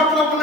মাত্র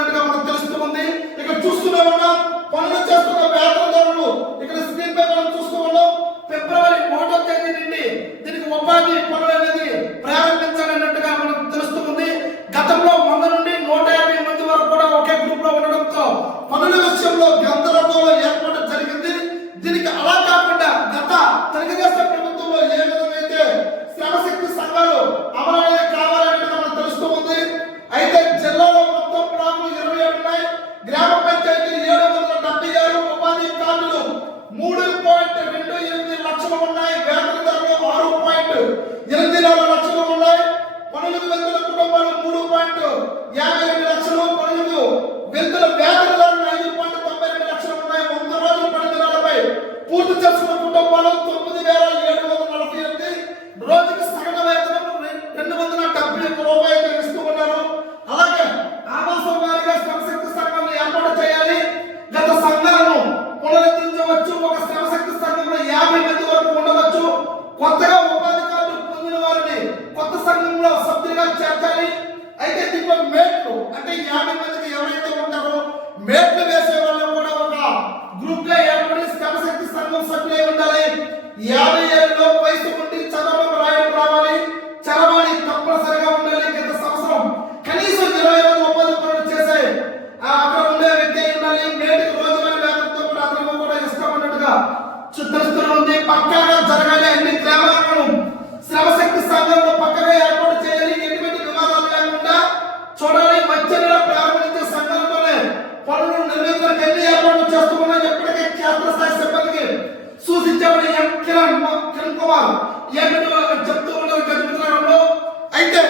అయితే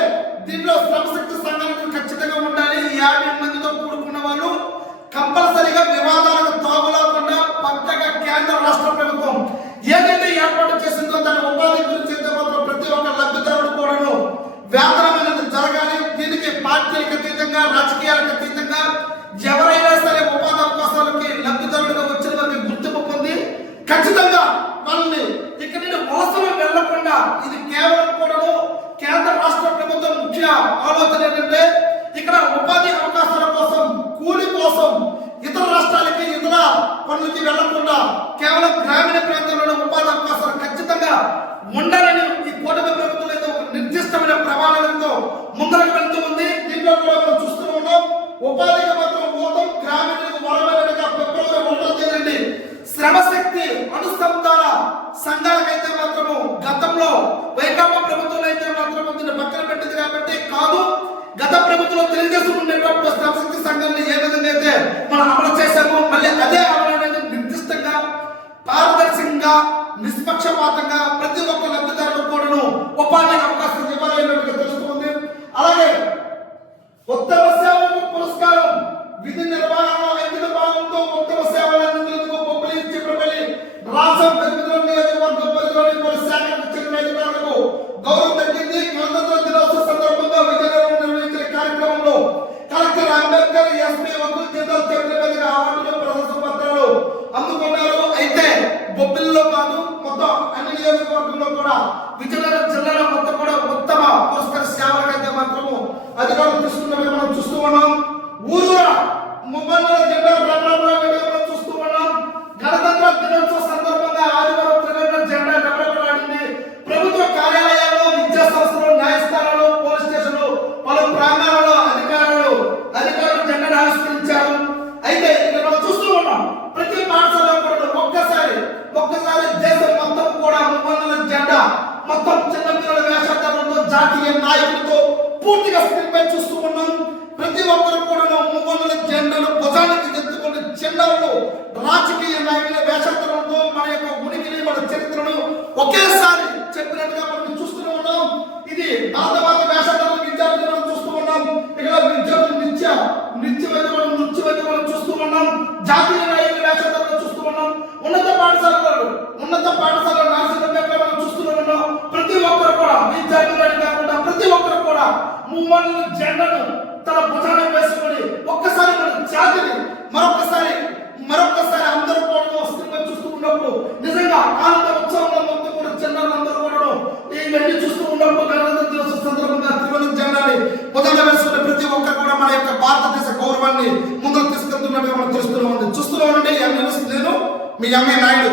దీనిలో ఖచ్చితంగా యాభై మందితో వాళ్ళు కంపల్సరిగా వివాదాలకు కేంద్ర ఏదైతే ఏర్పాటు ఉపాధి ప్రతి ఒక్క లబ్ధిదారుడు జరగాలి. దీనికి పార్టీలకు రాజకీయాలకు ఎవరైనా సరే ఉపాధి అవకాశాలకి లబ్ధిదారులుగా వచ్చిన వారికి గుర్తింపు పొంది ఖచ్చితంగా ఆలోచన ఏంటంటే ఇక్కడ ఉపాధి అవకాశాల కోసం కూలి కోసం ఇతర రాష్ట్రాలకి ఇతర పనులకి వెళ్ళకుండా కేవలం గ్రామీణ ప్రాంతంలో ఉపాధి అవకాశాలు ఖచ్చితంగా ఉండాలని ఈ కూటమి ప్రభుత్వం ఏదో నిర్దిష్టమైన ప్రమాణాలతో ముందరకు వెళ్తూ ఉంది. దీంట్లో కూడా మనం చూస్తూ ఉంటాం ఉపాధికి మాత్రం పోతాం గ్రామీణ వరమే కాదు మొత్తం అన్ని నియోజకవర్గంలో కూడా విజయనగరం జిల్లాలో మొత్తం కూడా ఉత్తమ పురస్కార సేవలకైతే మాత్రము అధికారులు తీసుకున్నవి మనం చూస్తూ ఉన్నాం. ఊరు మొబైల్ మొత్తం చిన్నపిల్లల వేషధారణతో జాతీయ నాయకులతో పూర్తిగా స్క్రీన్పై చూస్తూ ఉన్నాం. ప్రతి ఒక్కరు కూడా మూగొండల జెండలు భుజానికి తెచ్చుకున్న జెండలను రాజకీయ నాయకుల వేషధారణతో మన యొక్క ఉనికిని మన చరిత్రను ఒకేసారి చెప్పినట్టుగా మనం చూస్తూనే ఉన్నాం. ఇది నాదవాద వేషధారణ విద్యార్థులను చూస్తూ ఉన్నాం. ఇక్కడ విద్యార్థులు నిత్య నిత్యమైన మనం నృత్యమైన మనం చూస్తూ ఉన్నాం. జాతీయ నాయకుల వేషధారణ చూస్తూ ఉన్నాం. ఉన్నత పాఠశాలలు ఉన్నత పాఠశాలలు మూమన్ను జెండను తన భుజాన వేసుకొని ఒక్కసారి మన జాతిని మరొకసారి మరొకసారి అందరూ కూడా వస్తున్న చూస్తూ ఉన్నప్పుడు నిజంగా ఆనంద ఉత్సవంలో మొత్తం కూడా జెండాలు అందరూ కూడా ఇవన్నీ చూస్తూ ఉన్నప్పుడు గణతంత్ర దినోత్సవ సందర్భంగా త్రివణ జెండాని భుజాన వేసుకున్న ప్రతి ఒక్కరు కూడా మన యొక్క భారతదేశ గౌరవాన్ని ముందుకు తీసుకెళ్తున్నట్టుగా మనం తెలుస్తూనే ఉంది. చూస్తూనే ఉండండి నేను మీ అమ్మాయి నాయుడు.